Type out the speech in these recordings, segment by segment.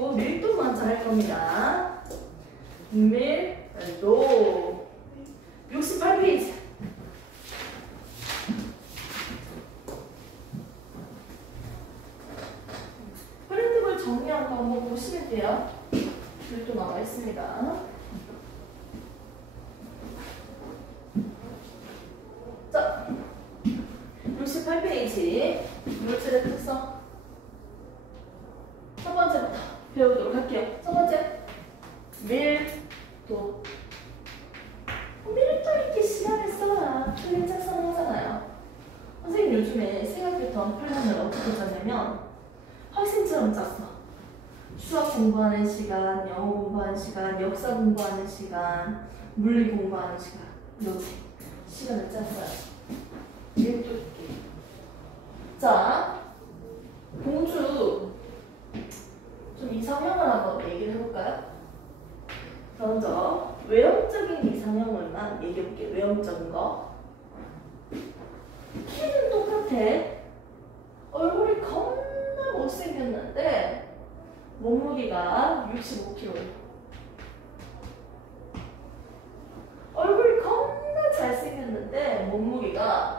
보시고 밀도 먼저 할 겁니다. 밀도 68페이지. 프린트볼 정리한 거 한번 보시면 돼요. 밀도 나와 있습니다. 자, 68페이지 물질의 특성 첫 번째부터 배우도록 할게요. 첫 번째, 밀도. 밀도 있게 시간을 써라. 틀린 책상 하잖아요. 선생님 요즘에 생활 패턴 플랜을 어떻게 짰냐면 학생처럼 짰어. 수학 공부하는 시간, 영어 공부하는 시간, 역사 공부하는 시간, 물리 공부하는 시간, 이렇게 시간을 짰어요. 밀도 있게. 자, 공주 좀 이상형을 한번 얘기를 해볼까요? 먼저 외형적인 이상형을만 얘기해볼게요. 외형적인 거. 키는 똑같아. 얼굴이 겁나 못생겼는데 몸무게가 65kg예요. 얼굴이 겁나 잘생겼는데 몸무게가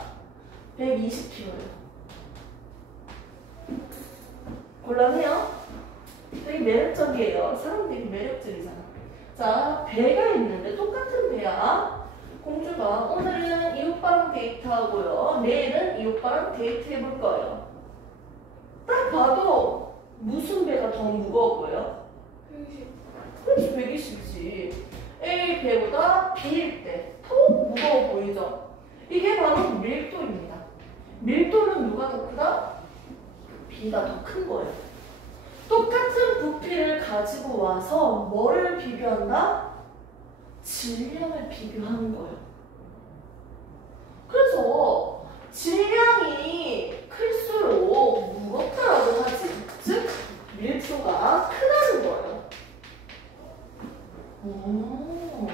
120kg예요. 곤란해요? 되게 매력적이에요. 사람들이 매력적이잖아. 자, 배가 있는데 똑같은 배야. 공주가 오늘은 이 오빠랑 데이트하고요. 내일은 이 오빠랑 데이트 해볼 거예요. 딱 봐도 무슨 배가 더 무거워 보여요? 120. 그렇지, 120이지. A 배보다 B일 때 더 무거워 보이죠? 이게 바로 밀도입니다. 밀도는 누가 더 크다? B가 더 큰 거예요. 똑같은 부피를 가지고 와서 뭐를 비교한다? 질량을 비교하는 거예요. 그래서 질량이 클수록 무겁다라고 하지. 즉, 밀도가 크다는 거예요. 오.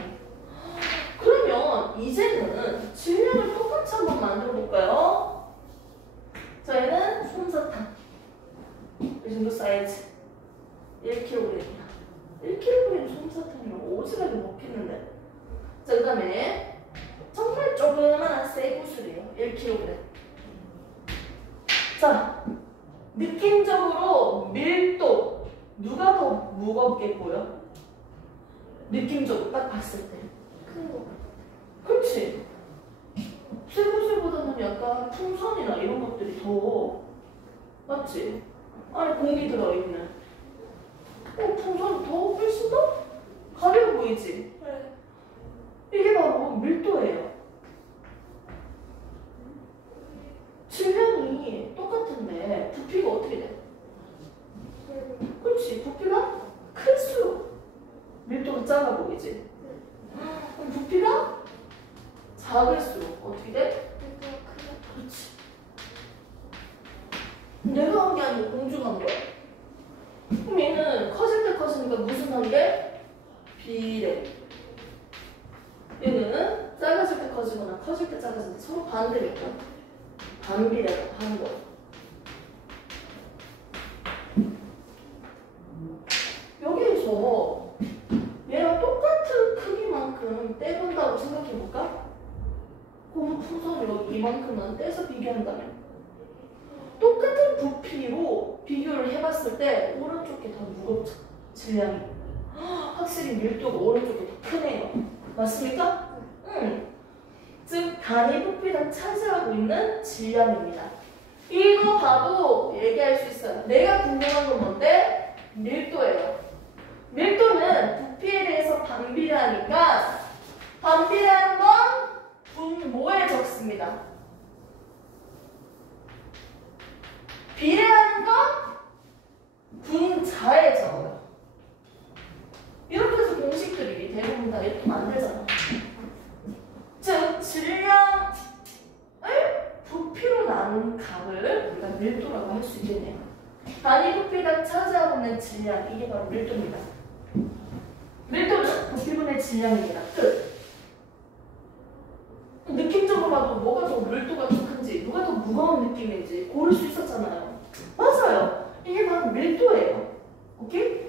그러면 이제는 질량을 똑같이 한번 만들어 볼까요? 자, 얘는 솜사탕. 이 정도 사이즈 1kg이다. 1kg 솜사탕이면 오지랖이 먹겠는데. 자, 그 다음에 정말 조그만한 쇠구슬이에요. 1kg. 자, 느낌적으로 밀도 누가 더 무겁게 보여? 느낌적으로 딱 봤을 때 큰 거. 그렇지. 쇠구슬보다는 약간 풍선이나 이런 것들이 더 맞지? 안에 공기 들어있는. 풍선이 더 훨씬 더 가벼워 보이지? 네. 이게 바로 밀도예요. 질량이 똑같은데 부피가 어떻게 돼? 그렇지. 부피가 클수록 밀도가 작아 보이지? 그럼 부피가 작을수록 어떻게 돼? 그렇지. 내가 한 게 아니고 공주가 한 거야. 그럼 얘는 커질 때 커지니까 무슨 관계? 비례. 얘는 작아질 때 커지거나 커질 때 작아질 때 서로 반대니까 반비례라고 하는 거야. 여기에서 얘랑 똑같은 크기만큼 떼본다고 생각해볼까? 그럼 풍선으로 이만큼만 떼서 비교한다면 똑같은 부피로 비교를 해봤을 때 오른쪽이 더 무겁죠. 질량이. 확실히 밀도가 오른쪽이 더 크네요. 맞습니까? 응. 즉 단위 부피당 차지하고 있는 질량입니다. 이거 봐도 얘기할 수 있어요. 내가 궁금한 건 뭔데? 밀도예요. 밀도는 부피에 대해서 반비례하니까 반비례하는 건 분모에 적습니다. 비례하는 건 분자에 적어요. 이렇게 해서 공식들이 대부분 다 이렇게 만들잖아. 즉 질량을 부피로 나눈 값을 우리가 밀도라고 할 수 있겠네요. 단위 부피당 차지하고 있는 질량, 이게 바로 밀도입니다. 밀도는 부피분의 질량입니다. 끝. 느낌적으로 봐도 뭐가 더 밀도가 더 큰지, 누가 더 무거운 느낌인지 고를 수 있었잖아요. 맞아요. 이게 바로 밀도예요. 오케이?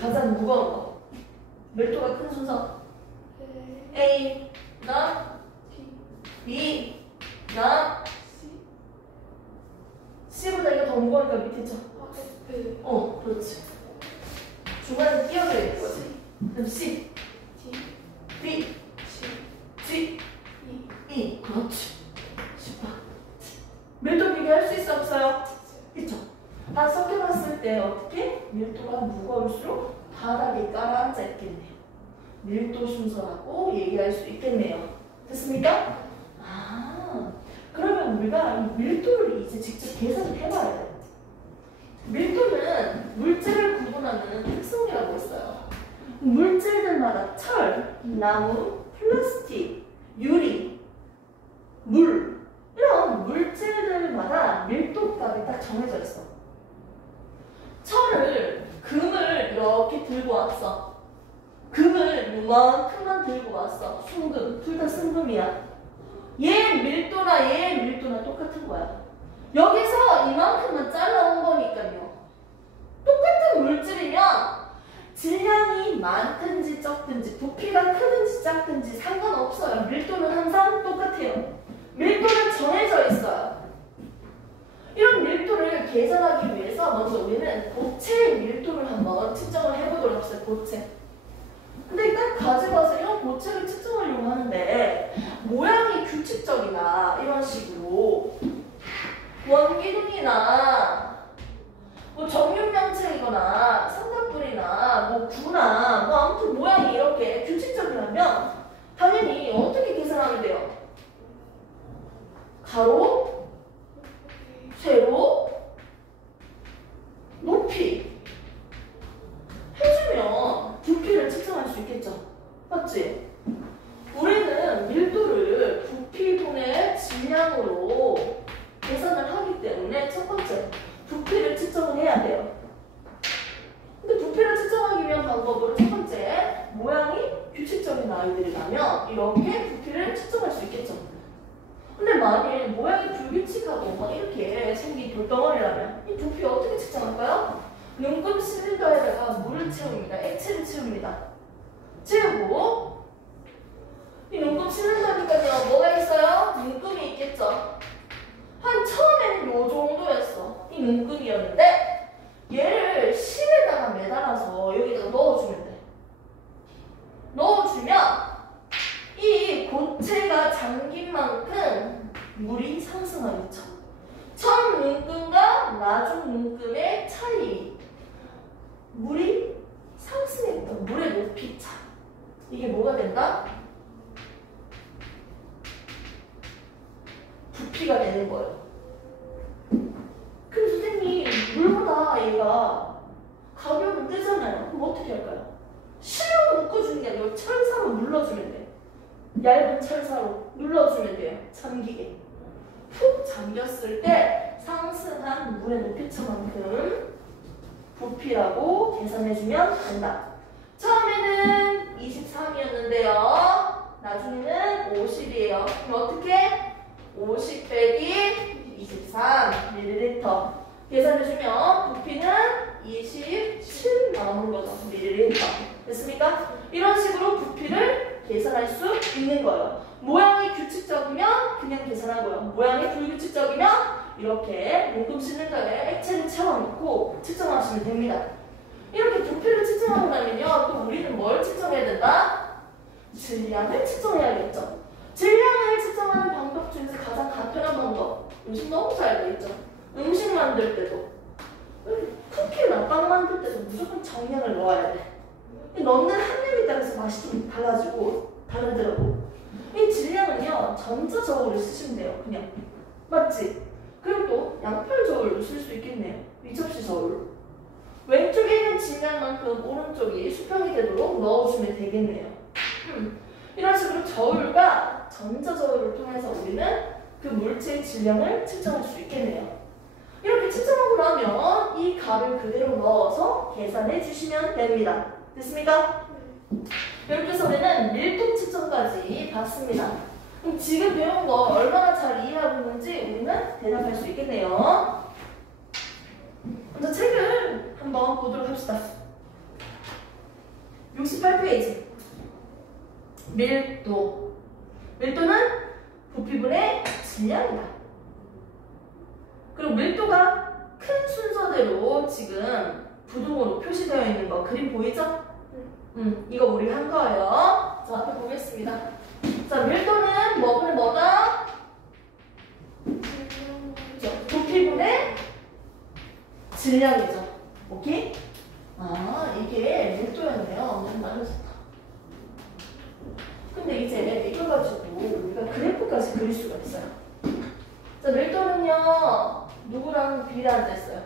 가장 무거운 거. 밀도가 큰 순서. A, 나 B, 나 C보다 이거 더 무거우니까 밑에 쳐. 그렇지. 중간에 끼어들어 있는 거지. 그럼 C, B, G, E. 그렇지. 쉽다. 밀도 비교할 수 있어 없어요? 그쵸? 다 섞여봤을 때 어떻게? 밀도가 무거울수록 바닥에 깔아앉아 있겠네요. 밀도 순서라고 얘기할 수 있겠네요. 됐습니까? 그러면 우리가 이 밀도를 이제 직접 계산을 해봐야 돼요. 밀도는 물질을 구분하는 특성이라고 했어요. 물질들마다 철, 나무, 플라스틱, 유리, 물 이런 물질들마다 밀도값이 딱 정해져 있어. 철을, 금을 이렇게 들고 왔어. 금을 이만큼만 들고 왔어. 순금, 둘 다 순금이야. 얘 밀도나 얘 밀도나 똑같은 거야. 여기서 이만큼만 잘라온 거니까요. 똑같은 물질이면 질량이 많든지 적든지 부피가 크든지 작든지 상관없어요. 밀도는 항상 똑같아요. 밀도는 정해져 있어요. 이런 밀도를 계산하기 위해서 먼저 우리는 고체의 밀도를 한번 측정을 해보도록 합시다. 고체. 근데 일단 가지고 와서 이런 고체를 측정하려고 하는데 모양이 규칙적이나 이런 식으로 원기둥이나 뭐 정육면체이거나 삼각뿔이나 뭐 구나 뭐 아무튼 모양이 이렇게 규칙적이라면 당연히 어떻게 계산하면 돼요? 가로, 세로, 높이 해주면 부피를 측정할 수 있겠죠? 맞지? 우리는 밀도를 부피분의 질량으로 계산을 하기 때문에 첫 번째, 부피를 측정을 해야 돼요. 근데 부피를 측정하기 위한 방법으로 첫 번째, 모양이 규칙적인 아이들이라면 이렇게 부피를 측정할 수 있겠죠? 근데 만일 모양이 불규칙하고 막 이렇게 생긴 돌덩어리라면 이 부피 어떻게 측정할까요? 눈금 실린더에다가 물을 채웁니다. 액체를 채웁니다. 채우고 이 눈금 실린더니까요. 뭐가 있어요? 눈금이 있겠죠. 한 처음에는 요 정도였어. 이 눈금이었는데 얘를 실에다가 매달아서 여기다가 넣어주면 돼. 넣어주면 이 고체가 잠긴 만큼 물이 상승하겠죠. 처음 눈금과 나중 눈금의 차이. 물이 상승했다. 물의 높이 차. 이게 뭐가 된다? 부피가 되는 거예요. 그럼 선생님, 물보다 얘가 가벼우면 뜨잖아요. 그럼 어떻게 할까요? 실로 묶어주는 게 아니고 철사로 눌러주면 돼. 얇은 철사로 눌러주면 돼요. 잠기게. 푹 잠겼을 때 상승한 물의 높이차만큼 부피라고 계산해주면 된다. 처음에는 23이었는데요. 나중에는 50이에요. 그럼 어떻게? 50 빼기 23ml 계산해주면 부피는 27 나오는 거죠. ml. 됐습니까? 이런 식으로 부피를 계산할 수 있는 거예요. 모양이 규칙적이면 그냥 계산하고요. 모양이 불규칙적이면 이렇게 눈금 실린더에 액체를 채워놓고 측정하시면 됩니다. 이렇게 부피를 측정하고 나면요. 또 우리는 뭘 측정해야 된다? 질량을 측정해야겠죠. 질량을 측정하는 방법 중에서 가장 간편한 방법. 요즘 너무 잘 돼 있죠. 음식 만들 때도 쿠키나 빵 만들 때도 무조건 정량을 넣어야 돼. 넣는 함량에 따라서 맛이 좀 다르더라고. 이 질량은요, 전자 저울을 쓰시면 돼요. 그냥. 맞지? 그리고 또 양팔 저울도 쓸 수 있겠네요. 위접시 저울. 왼쪽에 있는 질량만큼 오른쪽이 수평이 되도록 넣어주면 되겠네요. 이런 식으로 저울과 전자 저울을 통해서 우리는 그 물체의 질량을 측정할 수 있겠네요. 이렇게 측정하고 나면 이 값을 그대로 넣어서 계산해 주시면 됩니다. 됐습니까? 이렇게 해서 우리는 밀도 측정까지 봤습니다. 그럼 지금 배운 거 얼마나 잘 이해하고 있는지 우리는 대답할 수 있겠네요. 먼저 책을 한번 보도록 합시다. 68페이지. 밀도. 밀도는 부피분의 질량이다. 그리고 밀도가 큰 순서대로 지금 부등호로 표시되어 있는 거 그림 보이죠? 이거 우리 한 거예요. 자, 앞에 보겠습니다. 자, 밀도는 뭐분의 뭐다? 부피분의 질량이죠. 오케이? 아, 이게 밀도였네요. 너무 많아졌다. 근데 이제 이걸 가지고 우리가 그래프까지 그릴 수가 있어요. 자, 밀도는요, 누구랑 비례한댔어요?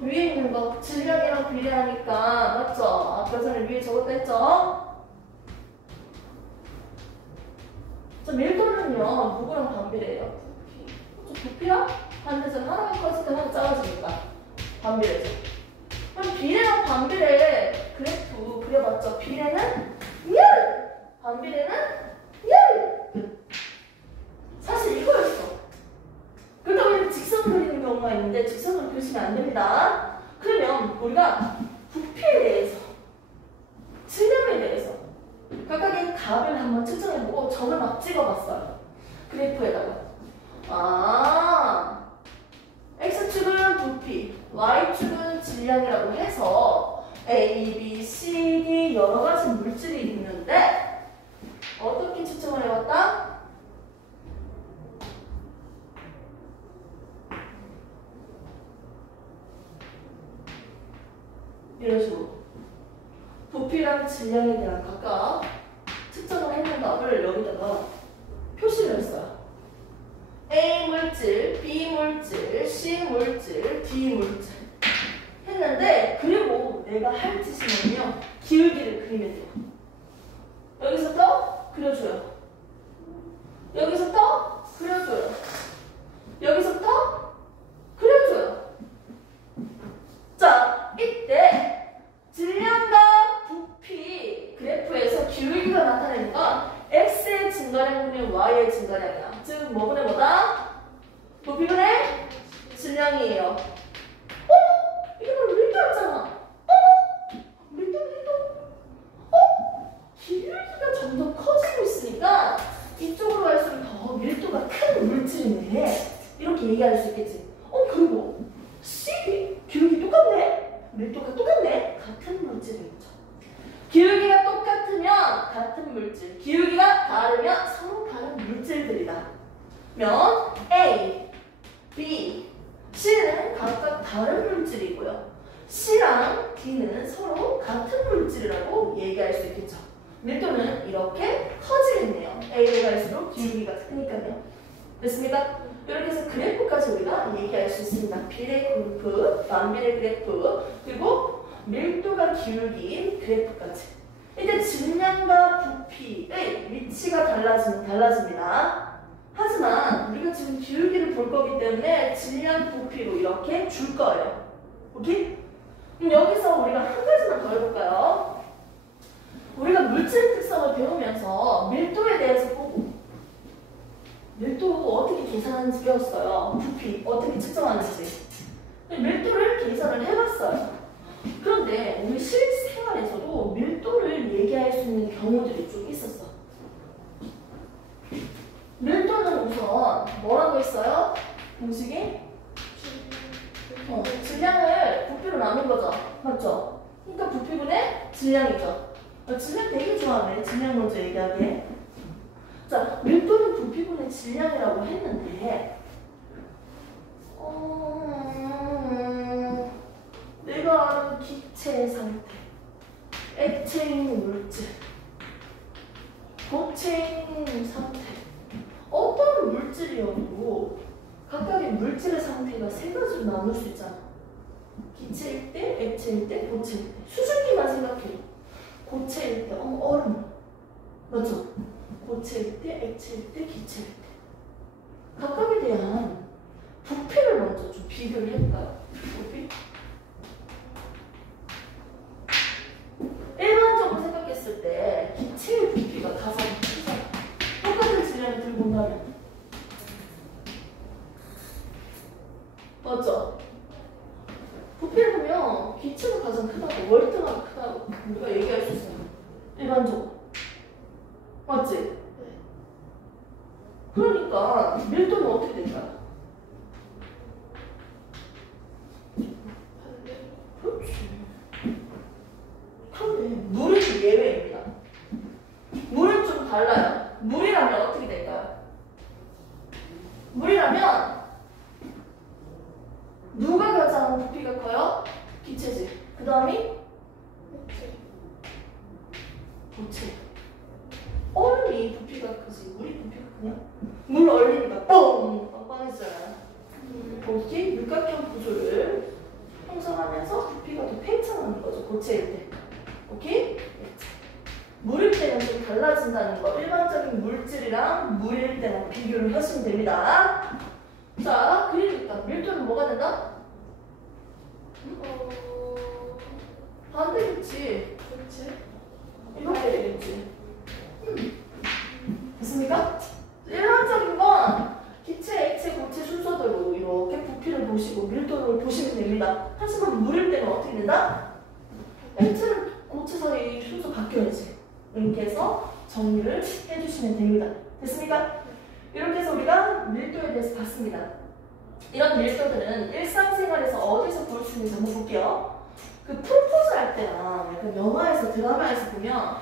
위에 있는 거, 질량이랑 비례하니까, 맞죠? 아까 전에 위에 적었다 했죠? 자, 밀도는요, 누구랑 반비례해요? 부피랑 반대선 하나가 커질 때 하나 작아지니까 반비례죠. 그럼 비례랑 반비례 그래프 그려봤죠? 비례는 1! 반비례는 1! 사실 이거였어. 그러다 보니 직선 그리는 경우가 있는데 직선으로 그리시면 안 됩니다. 그러면 우리가 부피에 대해서, 질량에 대해서 각각의 값을 한번 측정해보고 점을 막 찍어봤어요. 그래프에다가. 아, X축은 부피, Y축은 질량이라고 해서 A, B, C, D 여러 가지 물질이 있는데 어떻게 측정을 해봤다? 이런 식으로 부피랑 질량에 대한 각각 측정을 했는 값을 여기다가 표시를 했어요. A 물질, B 물질, C 물질, D 물질 했는데 그리고 내가 할 짓이면요 기울기를 그리면 돼요. 여기서부터 그려줘요. 여기서부터 그려줘요. 여기서부터 그려줘요. 자, 이때 질량과 부피 그래프에서 기울기가 나타내는 건 X의 증가량분의 Y의 증가량이야. 즉 뭐분의 뭐다? 부피분의 질량이에요. 이게 바로 밀도였잖아. 밀도. 기울기가 점점 커지고 있으니까 이쪽으로 갈수록 더 밀도가 큰 물질이네. 이렇게 얘기할 수 있겠지. 그리고 C, 기울기 똑같네. 밀도가 똑같네. 같은 물질인 거죠. 기울기가 똑같으면 같은 물질, 기울기가 다르면 서로 다른 물질들이다. 면 A, B, C는 각각 다른 물질이고요. C랑 D는 서로 같은 물질이라고 얘기할 수 있겠죠. 밀도는 이렇게 커지겠네요. A로 갈수록 기울기가 크니까요. 됐습니까? 이렇게 해서 그래프까지 우리가 얘기할 수 있습니다. 비례 그래프, 반비례 그래프, 그리고 밀도가 기울기인 그래프까지. 이때 질량과 부피의 위치가 달라집니다. 하지만 우리가 지금 기울기를 볼 거기 때문에 질량, 부피로 이렇게 줄 거예요. 오케이? 그럼 여기서 우리가 한 가지만 더 해볼까요? 우리가 물질 특성을 배우면서 밀도에 대해서 보고 밀도 어떻게 계산하는지 배웠어요. 부피 어떻게 측정하는지. 밀도를 계산을 해봤어요. 그런데 우리 실생활에서도 밀도를 얘기할 수 있는 경우들이 좀 있었어. 밀도는 우선 뭐라고 했어요? 공식이? 질량을 부피로 나눈 거죠. 맞죠? 그러니까 부피분의 질량이죠. 질량 되게 좋아하네. 질량 먼저 얘기하게. 자, 밀도는 부피분의 질량이라고 했는데 내가 아는 기체 상태, 액체인 물질, 고체인 상태, 어떤 물질이어도 각각의 물질의 상태가 세 가지로 나눌 수 있잖아. 기체일 때, 액체일 때, 고체일 때. 수증기만 생각해. 고체일 때, 얼음. 맞죠? 고체일 때, 액체일 때, 기체일 때. 각각에 대한 부피를 먼저 좀 비교를 해볼까요? 부피? 일반적으로 생각했을 때 기체의 부피가 가장 크잖아. 똑같은 질량을 들고 온다면. 맞죠? 부피를 보면 기체가 가장 크다고, 월등하게 크다고 우리가 얘기할 일반적으로. 맞지? 네. 그러니까 밀도는 어떻게 될까요? 반대로. 그렇지. 그런데 물은 예외입니다. 물은 좀 달라요. 물이라면 어떻게 될까요? 물이라면 누가 가장 부피가 커요? 기체지. 그 다음이 고체. 얼음이 부피가 크지. 물이 부피가 크냐? 물 얼리니까 뻥! 빵빵해지잖아요. 거기 육각형 구조를 형성하면서 부피가 더 팽창하는 거죠. 고체일 때. 오케이? 물일 때는 좀 달라진다는 거. 일반적인 물질이랑 물일 때랑 비교를 하시면 됩니다. 자, 그러니까 밀도는 뭐가 된다? 반대겠지. 그렇지. 이렇게 되겠지. 됐습니까? 일반적인 건 기체, 액체, 고체 순서대로 이렇게 부피를 보시고 밀도를 보시면 됩니다. 하지만 물일 때는 어떻게 된다? 액체랑 고체 사이 순서 바뀌어야지. 이렇게 해서 정리를 해주시면 됩니다. 됐습니까? 이렇게 해서 우리가 밀도에 대해서 봤습니다. 이런 밀도들은 일상생활에서 어디서 볼 수 있는지 한번 볼게요. 그 프로포즈 할 때나 약간 영화에서 드라마에서 보면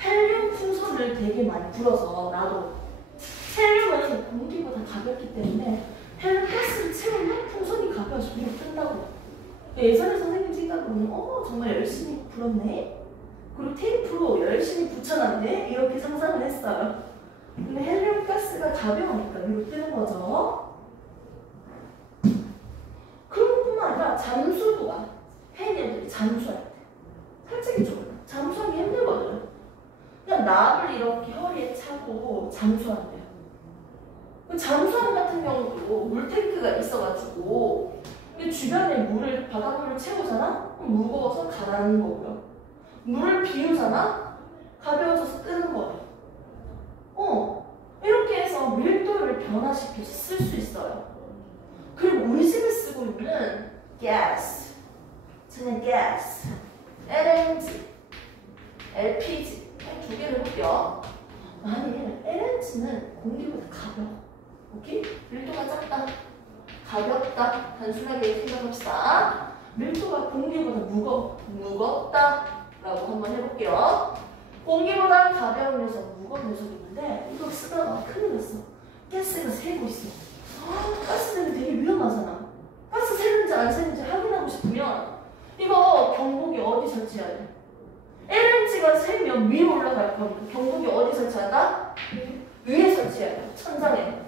헬륨 풍선을 되게 많이 불어서 놔둬. 헬륨은 공기보다 가볍기 때문에 헬륨 가스를 채우면 풍선이 가벼워서 위로 뜬다고. 예전에 선생님 생각으로는 정말 열심히 불었네. 그리고 테이프로 열심히 붙여놨네. 이렇게 상상을 했어요. 근데 헬륨 가스가 가벼우니까 위로 뜨는 거죠. 그런 뿐만 아니라 잠수부가 해녀들이 잠수할 때 살짝이 좀 잠수하기 힘들거든. 그냥 납을 이렇게 허리에 차고 잠수한대요. 그 잠수함 같은 경우도 물탱크가 있어가지고 주변에 물을 바닷물을 채우잖아? 그럼 무거워서 가라앉는 거고요. 물을 비우잖아? 가벼워져서 뜨는 거예요. 이렇게 해서 밀도를 변화시켜서 쓸 수 있어요. 그리고 우리 집에 쓰고 있는 가스, 저는 가스, LNG, LPG 두 개를 해볼게요. 만일 LNG는 공기보다 가벼워. 오케이? 밀도가 작다, 가볍다, 단순하게 생각합시다. 밀도가 공기보다 무겁다 라고 한번 해볼게요. 공기보다 가벼운 녀석, 무거운 녀석이 있는데 이거 쓰다가 큰일 났어. 가스가 새고 있어. 가스는 되게 위험하잖아. 가스 새는지 안 새는지 확인하고 싶으면 이거 경보기 어디 설치해야 돼? LNG가 새면 위로 올라갈 거니까 경보기 어디 설치한다? 위에 설치해야 돼. 천장에.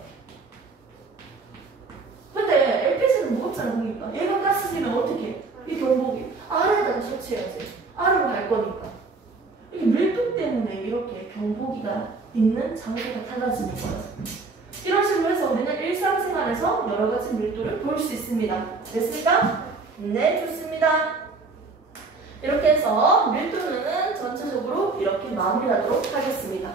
근데 LPG는 무겁잖아, 보니까. 얘가 가스 새면 어떻게 해? 이 경보기 아래에다가 설치해야지. 아래로 갈 거니까. 이게 밀도 때문에 이렇게 경보기가 있는 장소가 달라지는 거예요. 이런 식으로 해서 우리는 일상생활에서 여러 가지 밀도를 볼 수 있습니다. 됐습니까? 네, 좋습니다. 이렇게 해서 밀도는 전체적으로 이렇게 마무리하도록 하겠습니다.